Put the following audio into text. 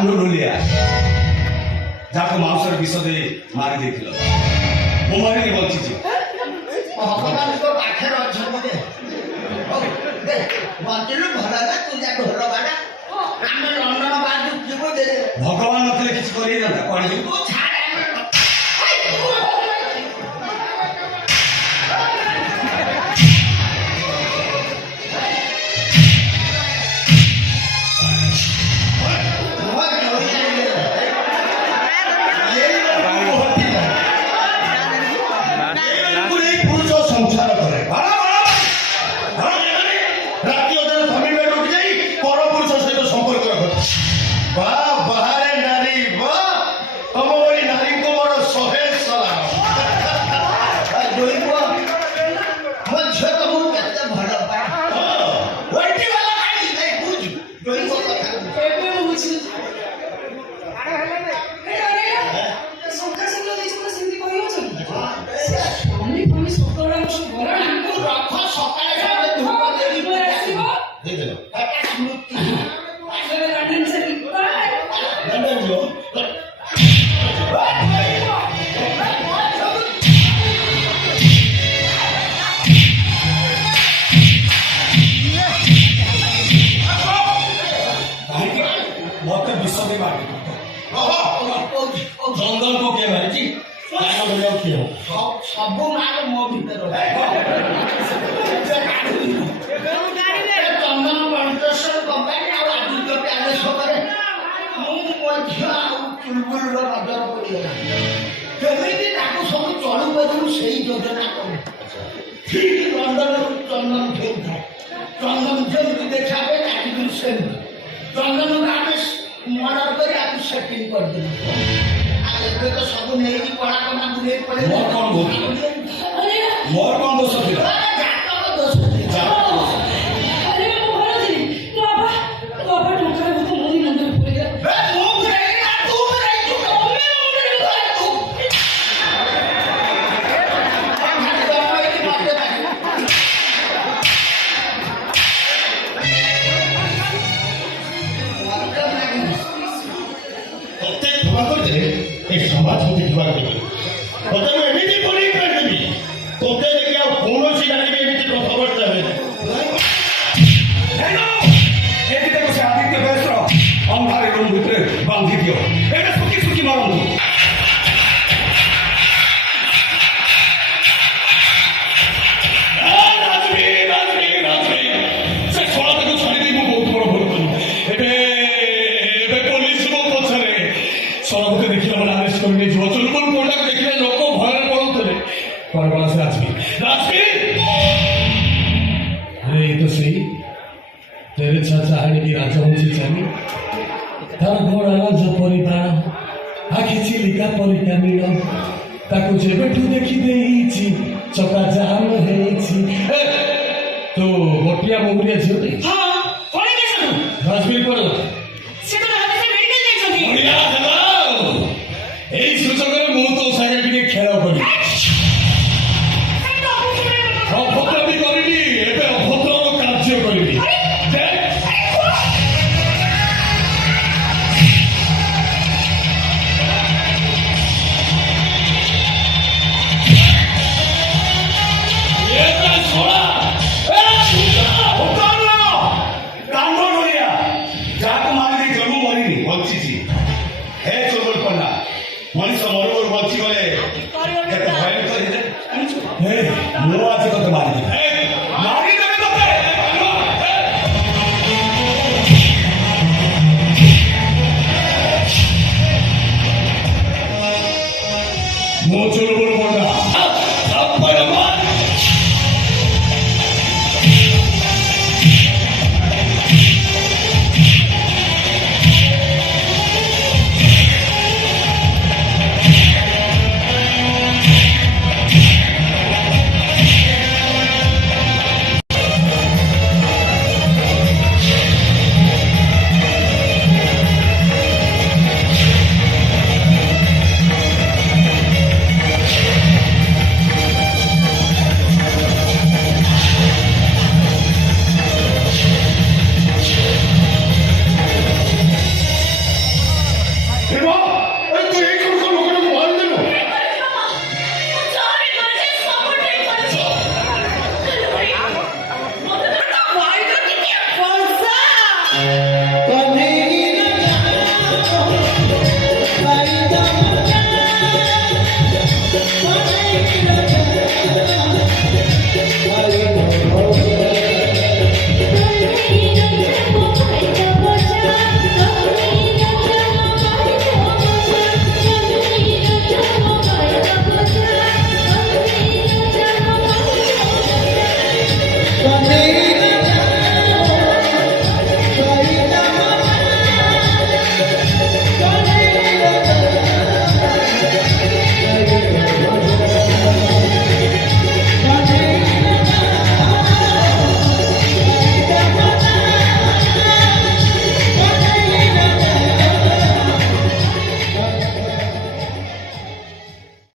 କାଣ୍ଡ ଢୋଲିଆ ଯାହାକୁ ମାଉସର ବିଷ ଦେଇ ମାରି ଦେଇଥିଲ ମୁଁ ମରିନି ବଞ୍ଚିଛି। ଭଗବାନଙ୍କ ପାଖରେ ଅଛନ୍ତି ବଞ୍ଚିଲୁ ଭଲ ହେଲା ତୁ ଯା ଢୋଲ ବାଡା ଆମେ ଲଣ୍ଡନ ବାହାରକୁ ଯିବୁ ଭଗବାନ ନଥିଲେ କିଛି କରିହେଇଥାନ୍ତା କୁଆଡେ ଯିବୁ ଜଙ୍ଗଲ को किए मारिची कानो बलिया किए सब मार मो भीतर चंदन बंटेश्वर कंपनी और आदित्य पैलेस करे मु मध्य चुलबुल नजर पड़िगला केमिति ताको सब चलु बदलु सेही योजना कर ठीक लंडन चंदन खेल था चंदन जेमति देखाबे ताकि सेम चंदन गामे मर्डर कर आप सेटिंग कर दे ଏବେ ତ ସବୁ ନେଇକି କଳାକନା ବୁଲେଇ ପଡେ ମୋର କଣ ଦୋଷ ଥିଲା ଜାତକ ଦୋଷ ଥିଲା अरे वो भरा जी तो बाबा टोकरा वो तो मोदी नंदन पूरे बे मुंह रही ना तू रही तू मैं तू समाज को देखा देवी तो एमती पढ़ी देवी तोते देखिए आ कौन सी गाड़ी में एमती कथबार्ता है से आदित्य बेसर अंधारे रूम भितर बांधि दियो एटा सुखी सुखी मारंतु तेरे चाचा हाड़ी राजवंशी चाली तार घोड़ा जो परिप्राण आखि चिलिका परिका नील ताको जेबेठू देखी देइछि चका जाम हेइछि तो गोटिया मोगरिया झिउटी हां कोणी केसनु राजवीर पर से तो हाथे से मेडिकल जाइछथि मोरिया हेलो एई सूचकरे मु तो सागे टिके खेल करी अभद्र भी करिनी एबे अभद्र कार्य करिनी मनुष्य मरुभूमि बची गले ମୁଁ